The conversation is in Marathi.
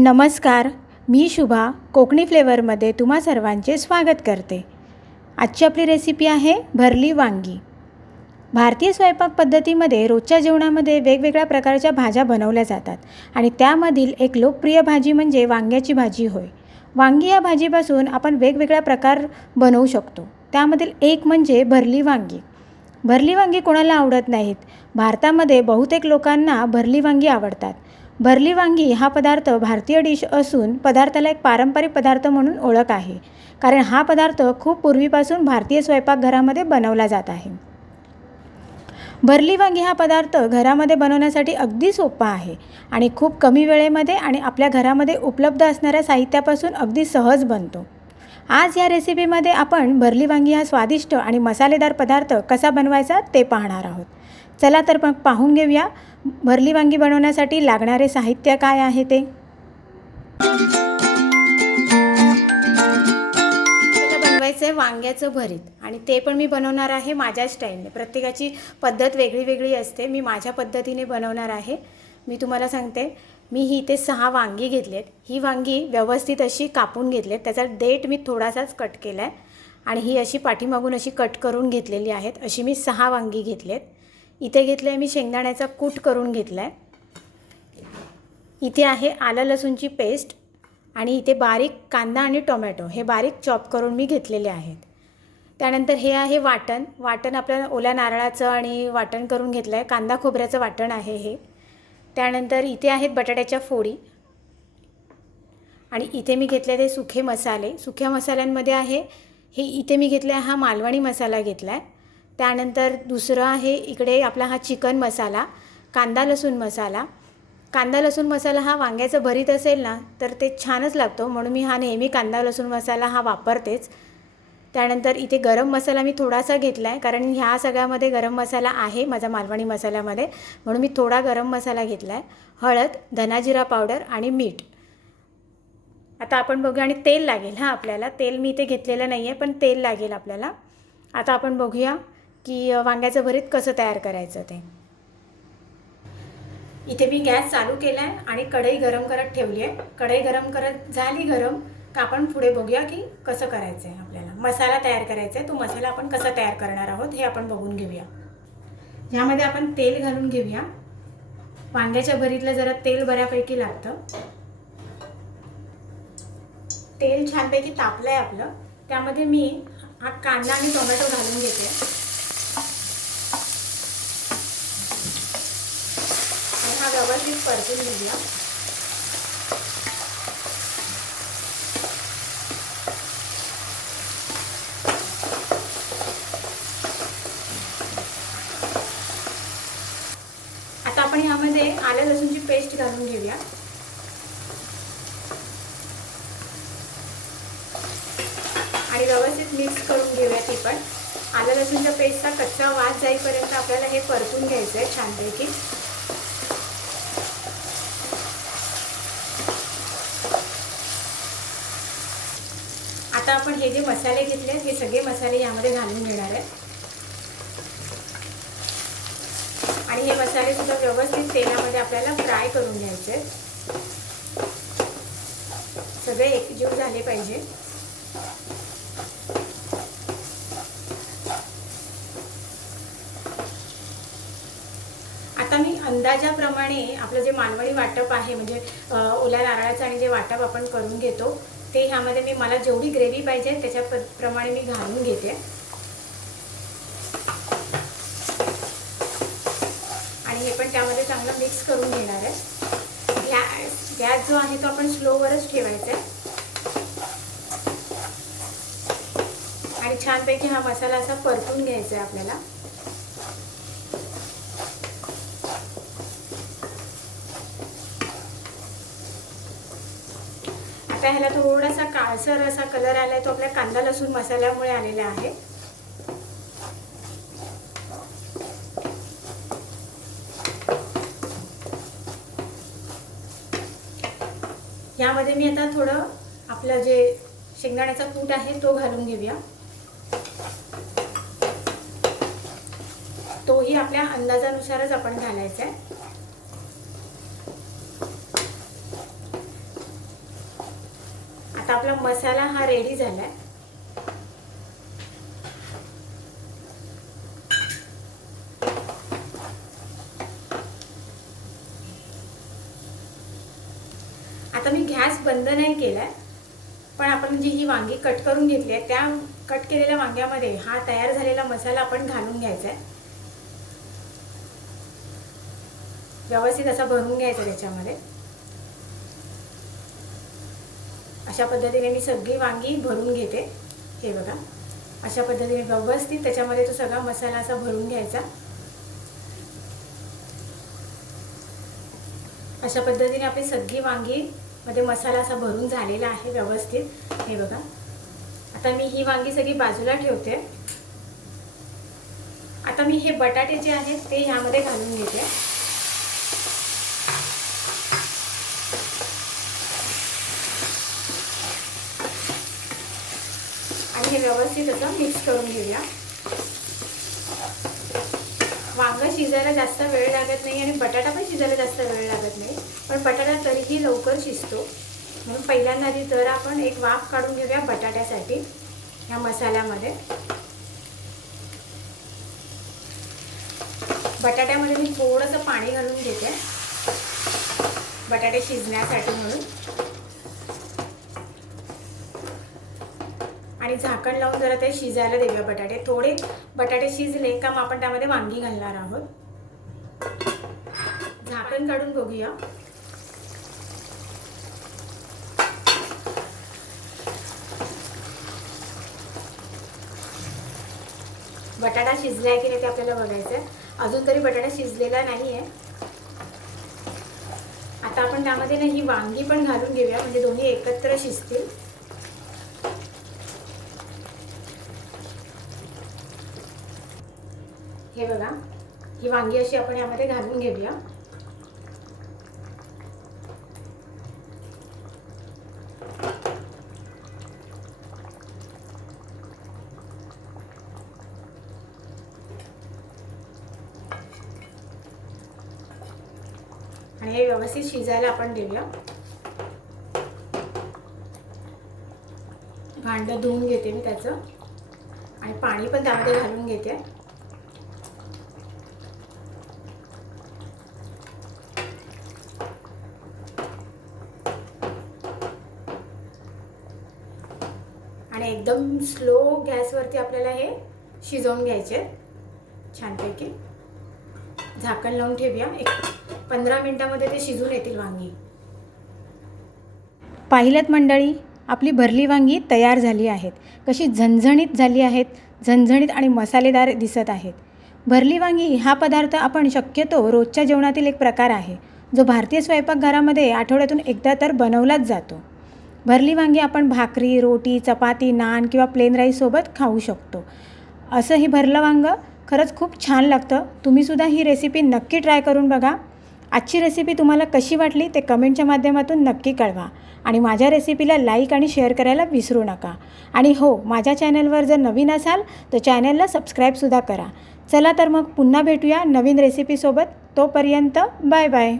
नमस्कार, मी शुभा कोकणी फ्लेवरमध्ये तुम्हा सर्वांचे स्वागत करते। आजची आपली रेसिपी आहे भरली वांगी। भारतीय स्वयंपाक पद्धतीमध्ये रोजच्या जेवणामध्ये वेगवेगळ्या प्रकारच्या भाज्या बनवल्या जातात आणि त्यामधील एक लोकप्रिय भाजी म्हणजे वांग्याची भाजी होय। वांगी या भाजीपासून आपण वेगवेगळ्या प्रकार बनवू शकतो। त्यामधील एक म्हणजे भरली वांगी। भरली वांगी कोणाला आवडत नाहीत? भारतामध्ये बहुतेक लोकांना भरली वांगी आवडतात। भरली वांगी हा पदार्थ भारतीय डिश असून पदार्थाला एक पारंपरिक पदार्थ म्हणून ओळख आहे, कारण हा पदार्थ खूप पूर्वीपासून भारतीय स्वयंपाकघरामध्ये बनवला जात आहे। भरली वांगी हा पदार्थ घरामध्ये बनवण्यासाठी अगदी सोपा आहे आणि खूप कमी वेळेमध्ये आणि आपल्या घरामध्ये उपलब्ध असणाऱ्या साहित्यापासून अगदी सहज बनतो। आज या रेसिपीमध्ये आपण भरली वांगी हा स्वादिष्ट आणि मसालेदार पदार्थ कसा बनवायचा ते पाहणार आहोत। चला तर मग पाहून घेऊया भरली वांगी बनवण्यासाठी लागणारे साहित्य काय आहे ते। बनवायचं वांग्याचं भरीत आणि ते पण मी बनवणार आहे माझ्या स्टाईलने। प्रत्येकाची पद्धत वेगळी असते, मी माझ्या पद्धतीने बनवणार आहे। मी तुम्हाला सांगते, मी इथे 6 वांगी घेतलेत। ही वांगी व्यवस्थित अशी कापून घेतलेत, त्याचा देठ मी थोडासाच कट केला आहे आणि ही अशी पाठीमागून अशी कट करून घेतलेली आहेत। अशी मी 6 वांगी घेतलेत। इथे घेतले मी शेंगदाण्याचा कूट करून घेतला आहे। इथे आहे आलं लसूणची पेस्ट आणि इथे बारीक कांदा आणि टोमॅटो हे बारीक चॉप करून मी घेतलेले आहेत। त्यानंतर हे आहे वाटण आपल्याला ओल्या नारळाचं आणि वाटण करून घेतलं आहे, कांदा खोबऱ्याचं वाटण आहे हे। त्यानंतर इथे आहेत बटाट्याच्या फोडी आणि इथे मी घेतले ते सुखे मसाले। सुक्या मसाल्यांमध्ये आहे हे इथे मी घेतला हा मालवणी मसाला घेतला आहे। त्यानंतर दुसरं आहे इकडे आपला हा चिकन मसाला, कांदा लसूण मसाला। कांदा लसूण मसाला हा वांग्याचं भरीत असेल ना तर ते छानच लागतो, म्हणून मी हा नेहमी कांदा लसूण मसाला हा वापरतेच। त्यानंतर इथे गरम मसाला मी थोडासा घेतला आहे, कारण ह्या सगळ्यामध्ये गरम मसाला आहे माझा मालवणी मसाल्यामध्ये, म्हणून मी थोडा गरम मसाला घेतला आहे। हळद, धना जिरा पावडर आणि मीठ। आता आपण बघूया आणि तेल लागेल हा आपल्याला। तेल मी इथे घेतलेलं नाही आहे, पण तेल लागेल आपल्याला। आता आपण बघूया की वांग्याचं भरीत कसं तयार करायचं ते। इथे मी गॅस चालू केला आहे आणि कढई गरम करत ठेवली आहे। कढई गरम करत झाली गरम का आपण पुढे बघूया की कसं करायचं आहे। आपल्याला मसाला तयार करायचा आहे, तो मसाला आपण कसा तयार करणार आहोत हे आपण बघून घेऊया। यामध्ये आपण तेल घालून घेऊया। वांग्याच्या भरीतला जरा तेल बऱ्यापैकी लागतं। तेल छानपैकी तापलंय आपलं, त्यामध्ये मी हा कांदा आणि टोमॅटो घालून घेते आणि हा व्यवस्थित परतून घेऊया। आता आपण यामध्ये आलं लसूणची पेस्ट घालून घेऊया आणि व्यवस्थित मिक्स करून घेऊया। ती पण आलं लसूणच्या पेस्टचा कच्चा वास जाईपर्यंत आपल्याला हे परतून घ्यायचं आहे छानपैकी। आता आपण हे जे मसाले घेतले हे सगळे मसाले यामध्ये घालून घेणार आहे आणि हे मसाले सुद्धा व्यवस्थित तेलामध्ये आपल्याला फ्राय करून घ्यायचे। सगळे एकजीव झाले पाहिजे। आता मी अंदाजाप्रमाणे आपलं जे मालवणी वाटप आहे, म्हणजे ओल्या नारळाचं आणि जे वाटप आपण करून घेतो ते ह्यामध्ये मी मला जेवढी ग्रेव्ही पाहिजे त्याच्याप्रमाणे मी घालून घेते आणि हे पण त्यामध्ये चांगलं मिक्स करून घेणार आहे। गॅस जो आहे तो आपण स्लोवरच ठेवायचा आहे आणि छानपैकी हा मसाला असा परतून घ्यायचा आहे आपल्याला। आता ह्याला थोडासा काळसर असा कलर आलाय, तो आपल्या कांदा लसूण मसाल्यामुळे आलेला आहे। यामध्ये मी आता थोडं आपलं जे शेंगदाण्याचा कूट आहे तो घालून घेऊया। तोही आपल्या अंदाजानुसारच आपण घालायचा आहे। आता आपला मसाला हा रेडी झाला आहे. आता मी गॅस बंद नाही केला आहे, पण आपण जी ही वांगी कट करून घेतली आहे त्या कट केलेल्या वांग्यामध्ये हा तयार झालेला मसाला आपण घालून घ्यायचा आहे. व्यवस्थित असा भरून घ्यायचा त्याच्यामध्ये. अशा पद्धतीने मी सगळी वांगी भरून घेते. हे बघा, अशा पद्धतीने व्यवस्थित त्याच्यामध्ये तो सगळा मसाला असा भरून घ्यायचा. अशा पद्धतीने आपली सगळी वांगी मध्ये मसाला असा भरून झालेला आहे व्यवस्थित. हे बघा, आता मी ही वांगी सगळी बाजूला ठेवते. आता मी हे बटाटे जे आहेत ते ह्यामध्ये घालून घेते आणि हे व्यवस्थित असं मिक्स करून घेऊया. वांग शिजायला जास्त वेळ लागत नाही आणि बटाटा पण शिजायला जास्त वेळ लागत नाही, पण बटाटा तरीही लवकर शिजतो. म्हणून पहिल्यांदा आधी तर आपण एक वाफ काढून घेऊया बटाट्यासाठी ह्या मसाल्यामध्ये. बटाट्यामध्ये मी थोडंसं पाणी घालून घेते बटाटे शिजण्यासाठी म्हणून, आणि झाकण लावून जरा ते शिजायला देऊया बटाटे. थोडे बटाटे शिजले का मग आपण त्यामध्ये वांगी घालणार आहोत. झाकण काढून बघूया. बटाटा शिजलाय की नाही ते आपल्याला बघायचं आहे. अजून तरी बटाटा शिजलेला नाही आहे. आता आपण त्यामध्ये ना ही वांगी पण घालून घेऊया, म्हणजे दोन्ही एकत्र शिजतील. हे बघा, ही वांगी अशी आपण यामध्ये घालून घेऊया. आणि हे व्यवस्थित शिजायला आपण देऊया. भांडं धुवून घेते मी त्याचं आणि पाणी पण त्यामध्ये घालून घेते. आणि एकदम स्लो गॅसवरती आपल्याला हे शिजवून घ्यायचे छानपैकी. झाकण लावून ठेवूया. 15 मिनिटांमध्ये ते शिजून येतील वांगी. पाहिलत मंडळी, आपली भरली वांगी तयार झाली आहेत. कशी झणझणीत झाली आहेत, झणझणीत आणि मसालेदार दिसत आहेत. भरली वांगी हा पदार्थ आपण शक्यतो रोजच्या जेवणातील एक प्रकार आहे, जो भारतीय स्वयंपाकघरामध्ये आठवड्यातून एकदा तर बनवलाच जातो. भरली वांगी आपण भाकरी, रोटी, चपाती, नान किंवा प्लेन राईससोबत खाऊ शकतो. असं ही भरलं वांगं खरंच खूप छान लागतं. तुम्हीसुद्धा ही रेसिपी नक्की ट्राय करून बघा. आजची रेसिपी तुम्हाला कशी वाटली ते कमेंटच्या माध्यमातून नक्की कळवा. आणि माझ्या रेसिपीला लाईक आणि शेअर करायला विसरू नका. आणि हो, माझ्या चॅनलवर जर नवीन असाल तर चॅनलला सबस्क्राईबसुद्धा करा. चला तर मग पुन्हा भेटूया नवीन रेसिपीसोबत. तोपर्यंत बाय बाय.